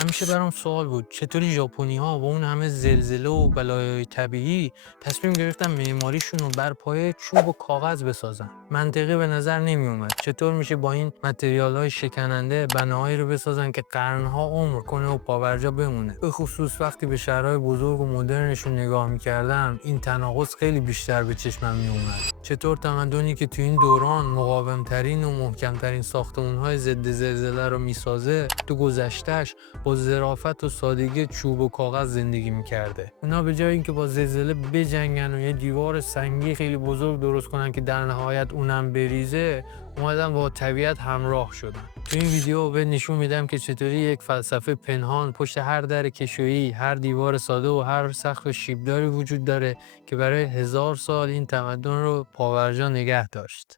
همیشه برام سوال بود چطوری ژاپنی‌ها با اون همه زلزله و بلایای طبیعی تصمیم گرفتن معماریشون رو بر پایه چوب و کاغذ بسازن. منطقی به نظر نمی اومد. چطور میشه با این متریال‌های شکننده بناهایی رو بسازن که قرن‌ها عمر کنه و پابرجا بمونه؟ به خصوص وقتی به شهرهای بزرگ و مدرنشون نگاه می‌کردم، این تناقض خیلی بیشتر به چشمم میومد. چطور تمدنی که تو این دوران مقاوم‌ترین و محکم‌ترین ساختمان‌های ضد زلزله رو میسازه، تو گذشته‌اش با ظرافت و سادگی چوب و کاغذ زندگی میکرده. اونا به جای اینکه با زلزله بجنگن و یه دیوار سنگی خیلی بزرگ درست کنن که در نهایت اونم بریزه، اومدن با طبیعت همراه شدن. تو این ویدیو به نشون میدم که چطوری یک فلسفه پنهان پشت هر در کشویی، هر دیوار ساده و هر سقف شیبداری وجود داره که برای 1000 سال این تمدن رو پابرجا نگه داشت.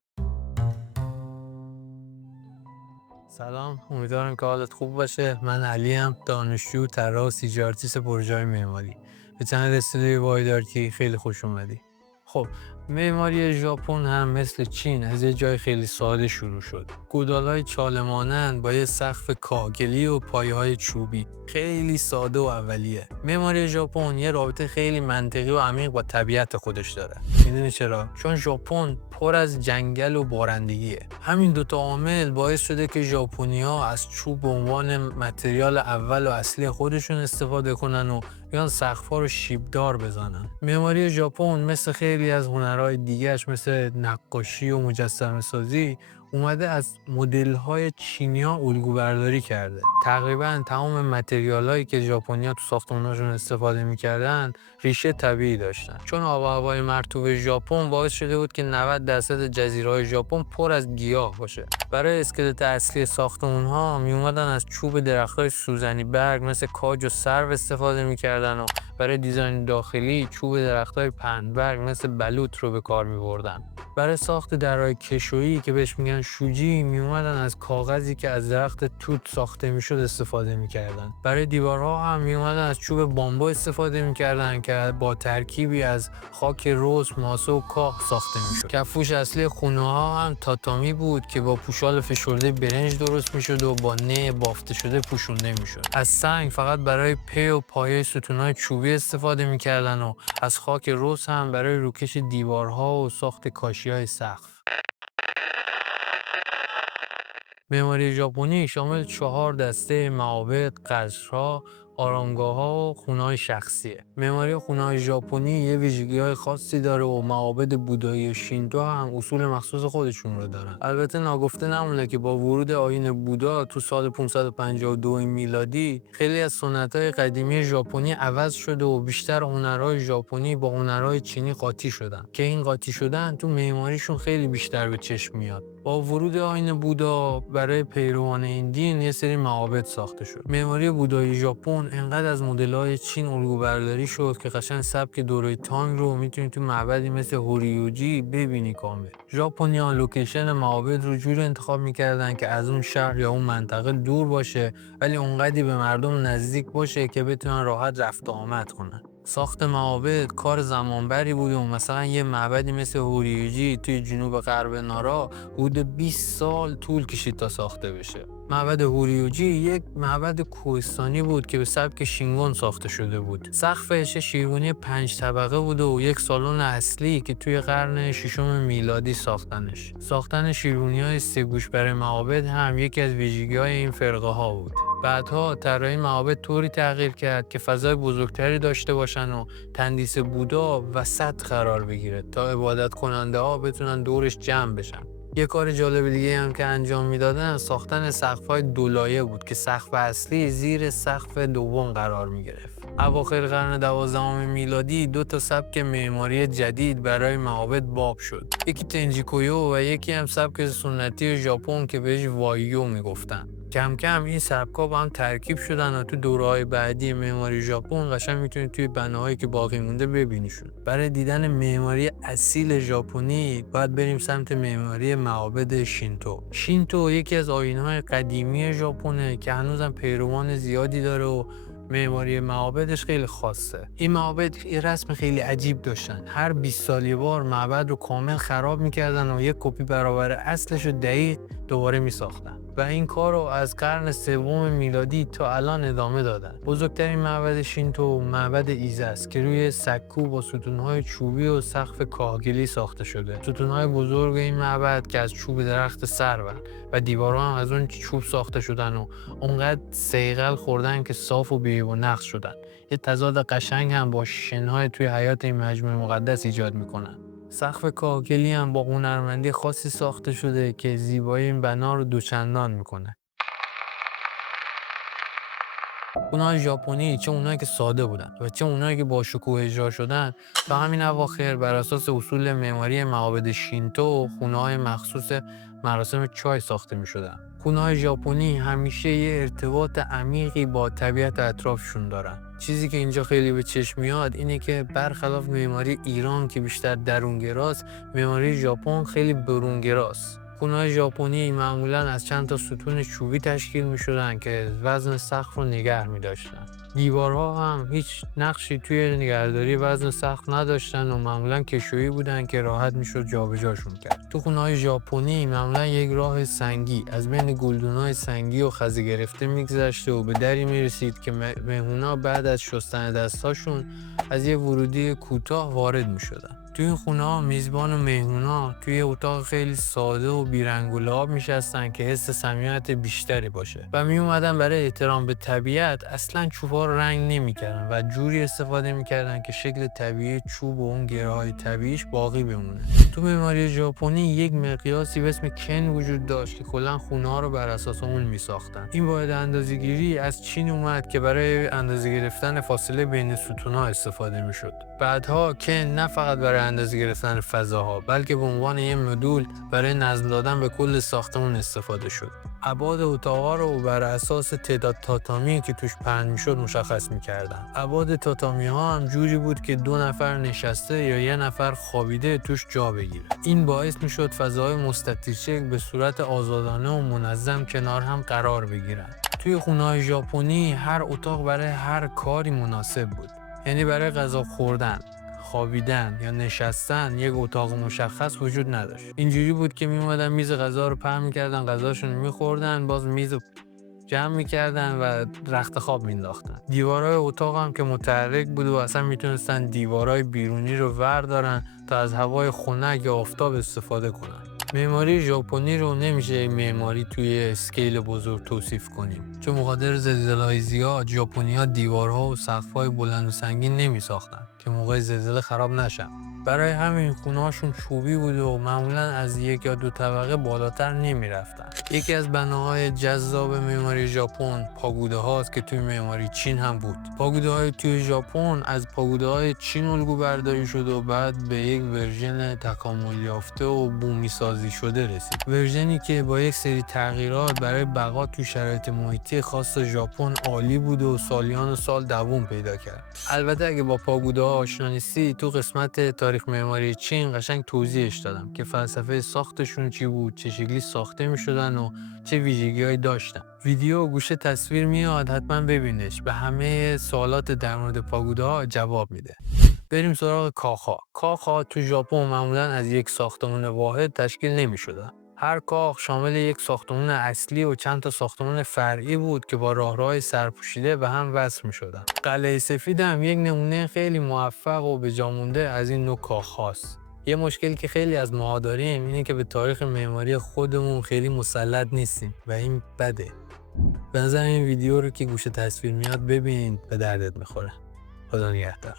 سلام، امیدوارم که حالت خوب باشه. من علیم، دانشجو، طراح و CG پروژه‌های معماری. به چنل استودیوی وایدارتی خیلی خوش اومدی. خب، معماری ژاپن هم مثل چین از یه جای خیلی ساده شروع شد. گودالای چاله مانند با یه سقف کاهگلی و پایه‌های چوبی. خیلی ساده و اولیه. معماری ژاپن یه رابطه خیلی منطقی و عمیق با طبیعت خودش داره. میدونی چرا؟ چون ژاپن پر از جنگل و بارندگیه. همین دوتا عامل باعث شده که ژاپنی‌ها از چوب به عنوان متریال اول و اصلی خودشون استفاده کنن و بیان سقف‌ها رو شیبدار بزنن. معماری ژاپن مثل خیلی از هنرهای دیگه‌اش مثل نقاشی و مجسمه‌سازی اومده از مدل‌های چینی‌ها الگو برداری کرده. تقریباً تمام متریالایی که ژاپنی‌ها تو ساختمان‌هاشون استفاده می‌کردن ریشه طبیعی داشتن. چون آب و هوای مرطوب ژاپن باعث شده بود که 90% جزیره‌های ژاپن پر از گیاه باشه. برای اسکلت اصلی ساختمان‌ها میومدن از چوب درخت‌های سوزنی برگ مثل کاج و سرو استفاده می‌کردن و برای دیزاین داخلی چوب درخت‌های پهنبرگ مثل بلوط رو به کار می‌بردن. برای ساخت درهای کشویی که بهش میگن شوجی میومدن از کاغذی که از درخت توت ساخته میشد استفاده میکردن. برای دیوارها هم میومدن از چوب بامبو استفاده میکردن که با ترکیبی از خاک رس، ماسه و کاه ساخته میشد. کفوش اصلی خونه ها هم تاتامی بود که با پوشال فشرده برنج درست میشد و با نه بافته شده پوشونده میشد. از سنگ فقط برای پی و پایه ستونهای چوبی استفاده میکردن و از خاک رس هم برای روکش دیوارها و ساخت کاشی‌های سقف. معماری ژاپنی شامل 4 دسته معابد، قصرها، آرامگاه‌ها و خونه‌های شخصیه. معماری خونه‌های ژاپنی یه ویژگی‌های خاصی داره و معابد بودایی و شینتو هم اصول مخصوص خودشون رو دارن. البته ناگفته نمونه که با ورود آیین بودا تو سال 552 میلادی خیلی از سنت‌های قدیمی ژاپنی عوض شده و بیشتر هنرهای ژاپنی با هنرهای چینی قاطی شدن که این قاطی شدن تو معماریشون خیلی بیشتر به چشم میاد. با ورود آیین بودا برای پیروان این دین یه سری معابد ساخته شد. معماری بودایی ژاپن انقدر از مدل‌های چین الگو برداری شد که قشنگ سبک دوره تانگ رو میتونی تو معبدی مثل هوریوجی ببینی کامل. ژاپنی‌ها لوکیشن معابد رو جوری انتخاب میکردن که از اون شهر یا اون منطقه دور باشه ولی اونقدری به مردم نزدیک باشه که بتونن راحت رفت و آمد کنن. ساخت معابد کار زمانبری بود و مثلا یه معبدی مثل هوریوجی توی جنوب غرب نارا حدود 20 سال طول کشید تا ساخته بشه. معبد هوریوجی یک معبد کوهستانی بود که به سبک شینگون ساخته شده بود. سقفش شیروانی 5 طبقه بود و یک سالن اصلی که توی قرن 6 میلادی ساختنش. ساختن شیروانی‌های 3 گوش برای معابد هم یکی از ویژگی‌های این فرقه ها بود. بعدها طراحی معابد طوری تغییر کرد که فضای بزرگتری داشته باشن و تندیس بودا وسط قرار بگیره تا عبادت کننده ها بتونن دورش جمع بشن. یه کار جالب دیگه هم که انجام میدادن ساختن سقف‌های دولایه بود که سقف اصلی زیر سقف دوم قرار میگرفت. اواخر قرن 12 میلادی 2 تا سبک معماری جدید برای معابد باب شد. یکی تنجیکویو و یکی هم سبک سنتی ژاپن که بهش وایو میگفتن. کم کم این سبکا با هم ترکیب شدن و تو دوره‌های بعدی معماری ژاپن قشنگ میتونید توی بناهایی که باقی مونده ببینیشون. برای دیدن معماری اصیل ژاپنی باید بریم سمت معماری معابد شینتو. شینتو یکی از آیین‌های قدیمی ژاپنه که هنوزم پیروان زیادی داره و معماری معابدش خیلی خاصه. این معابد یه رسم خیلی عجیب داشتن. هر 20 سال یه بار معبد رو کامل خراب میکردن و یک کپی برابر اصلش رو دقیق دوباره میساختن و این کار رو از قرن سوم میلادی تا الان ادامه دادن. بزرگترین معبد شینتو معبد ایزه است که روی سکو با ستونهای چوبی و سقف کاهگلی ساخته شده. ستونهای بزرگ این معبد که از چوب درخت سرو و دیوارها هم از اون چوب ساخته شدن و اونقدر صیقل خوردن که صاف و بی‌عیب و نقص شدن. یه تضاد قشنگ هم با شنهای توی حیات این مجموعه مقدس ایجاد میکنن. سقف کاهگلی هم با هنرمندی خاصی ساخته شده که زیبایی این بنا رو دوچندان میکنه. خونه‌های ژاپنی، چه اونایی که ساده بودن و چه اونایی که با شکوه اجرا شدن، تا همین اواخر بر اساس اصول معماری معابد شینتو خونه‌های مخصوص مراسم چای ساخته می‌شدن. خونه‌های ژاپنی همیشه یه ارتباط عمیقی با طبیعت اطرافشون دارن. چیزی که اینجا خیلی به چشم میاد اینه که برخلاف معماری ایران که بیشتر درونگراست، معماری ژاپن خیلی برونگراست. خونه‌های ژاپنی معمولاً از چند تا ستون چوبی تشکیل می‌شدن که وزن سقف رو نگه می‌داشتن. دیوارها هم هیچ نقشی توی نگهداری وزن سقف نداشتن و معمولاً کشویی بودن که راحت میشد جابجاشون کرد. تو خونه‌های ژاپنی معمولاً یک راه سنگی از بین گلدون‌های سنگی و خزه گرفته می‌گذشته و به دری می‌رسید که مهمونا بعد از شستن دستاشون از یه ورودی کوتاه وارد می‌شدن. توی این خونه‌ها میزبان و مهمونا توی اتاق خیلی ساده و بیرنگ و لعاب میشستن که حس صمیمیت بیشتری باشه و می اومدن برای احترام به طبیعت اصلا چوب‌ها رو رنگ نمی‌کردن و جوری استفاده می‌کردن که شکل طبیعی چوب و اون گره‌های طبیعیش باقی بمونه. تو معماری ژاپنی یک مقیاسی به اسم کن وجود داشت که کلا خونه‌ها رو بر اساس اون می‌ساختن. این واحد اندازه‌گیری از چین اومد که برای اندازه گرفتن فاصله بین ستون‌ها استفاده می‌شد. بعدها کن نه فقط برای اندازه گرفتن فضاها بلکه به عنوان یک مدول برای نظم دادن به کل ساختمان استفاده شد. ابعاد اتاقا رو بر اساس تعداد تاتامی که توش پهن میشد مشخص میکردن. ابعاد تاتامی ها هم جوری بود که 2 نفر نشسته یا 1 نفر خوابیده توش جا بگیره. این باعث میشد فضاهای مستطیل شکل به صورت آزادانه و منظم کنار هم قرار بگیرن. توی خونه‌های ژاپنی هر اتاق برای هر کاری مناسب بود. یعنی برای غذا خوردن، خوابیدن یا نشستن یک اتاق مشخص وجود نداشت. اینجوری بود که میومدن میز غذا رو پهن میکردن، غذاشون میخوردن، باز میز جمع میکردن و رخت خواب مینداختن. دیوارهای اتاق هم که متحرک بود و اصلا میتونستن دیوارهای بیرونی رو وردارن تا از هوای خنک یا آفتاب استفاده کنن. معماری ژاپنی رو نمیشه معماری توی اسکیل بزرگ توصیف کنیم، چون مخاطر زلزله‌های زیاد ژاپنی‌ها دیوارها و سقف‌های بلند و سنگین نمی‌ساختن که موقع زلزله خراب نشن. برای همین خونه‌هاشون چوبی بود و معمولاً از 1 یا 2 طبقه بالاتر نمی‌رفتن. یکی از بناهای جذاب معماری ژاپن پاگوده هاست که توی معماری چین هم بود. پاگوده های توی ژاپن از پاگوده های چین الگو برداری شد و بعد به یک ورژن تکامل یافته و بومی سازی شده رسید. ورژنی که با یک سری تغییرات برای بقا توی شرایط محیطی خاص ژاپن عالی بود و سالیان سال دوام پیدا کرد. البته اگه با پاگوده ها آشنا نیستی، تو قسمت تاریخ معماری چین قشنگ توضیحش دادم که فلسفه ساختشون چی بود، چه شکلی ساخته می‌شدن و چه ویژگی‌هایی داشتن. ویدیو و گوشه تصویر میاد، حتما ببینش. به همه سوالات در مورد پاگوده‌ها جواب میده. بریم سراغ کاخ‌ها. کاخ‌ها تو ژاپن معمولاً از یک ساختمان واحد تشکیل نمی‌شدن. هر کاخ شامل یک ساختمان اصلی و چند تا ساختمان فرعی بود که با راهروهای سرپوشیده به هم وصل می‌شدن. قلعه سفید هم یک نمونه خیلی موفق و به جا مونده از این نوع کاخ‌هاست. یه مشکلی که خیلی از ماها داریم اینه که به تاریخ معماری خودمون خیلی مسلط نیستیم و این بده. به نظر این ویدیو رو که گوشه تصویر میاد ببین، به دردت میخوره. خدا نگهدار.